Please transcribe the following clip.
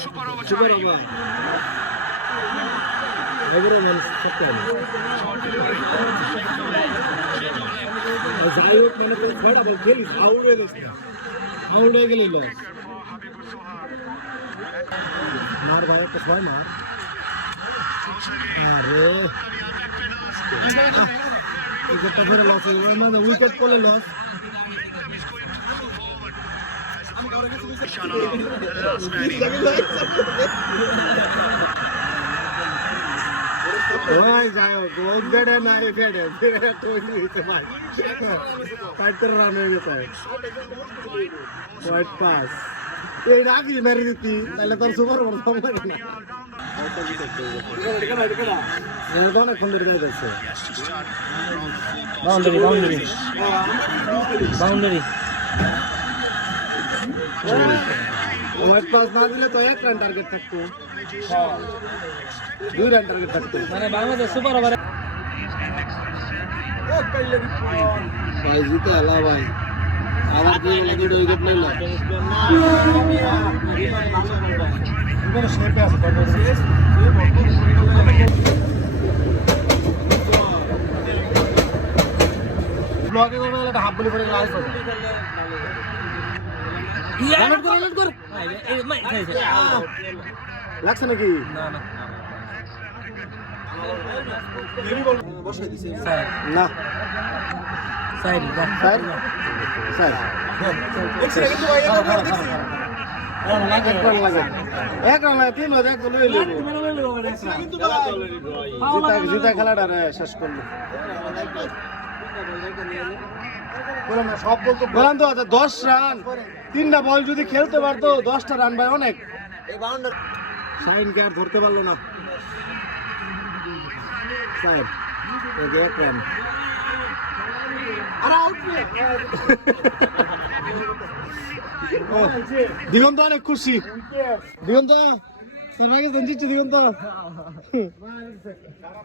super over এবারে মানুষ করতে হবে যাই হোক মানে তো ছড়া বল খেলিস আউট হয়ে গেলি লস মার ভাই একটা ছয় মার আরে উইকেটটা ধরে লস হয়ে গেল মানে উইকেট করলে লস ওই যাই হোক উইকেটে না উইকেটে টোয়েন্টি হয়েছে ভাই 75 রান হয়ে গেছে হোয়াইট পাস এই রাখি মেরে দিতি তাহলে তোর সুপার ওভার হবে না এটা তো অনেকক্ষণ ধরে গায়ে যাচ্ছে বাউন্ডারি হোয়াইট পাস না দিলে তো 1 রান টার্গেট থাকতো 2 রান টার্গেট থাকতো মানে বাংলাদেশ সুপার ওভার ভাই জিতে আলা ভাই আবার কি লাগেড উইকেট নিল এবারে শেপে আছে ব্লগে করে একটা হাফ বলি পড়ে গেল আইসো লেট কর এই মাই খাইছে লাগছে নাকি না ইনি বল বসাই দিছে না সাইড জিতা খেলাটা শেষ করলো সব বললাম তো 10 রান 3টা বল যদি খেলতে পারতো 10টা রান ভাই অনেক সাইন কে আর ধরতে পারলো না সাইড 1 রান দিগন্ত অনেক খুশি দিগন্ত দিগন্ত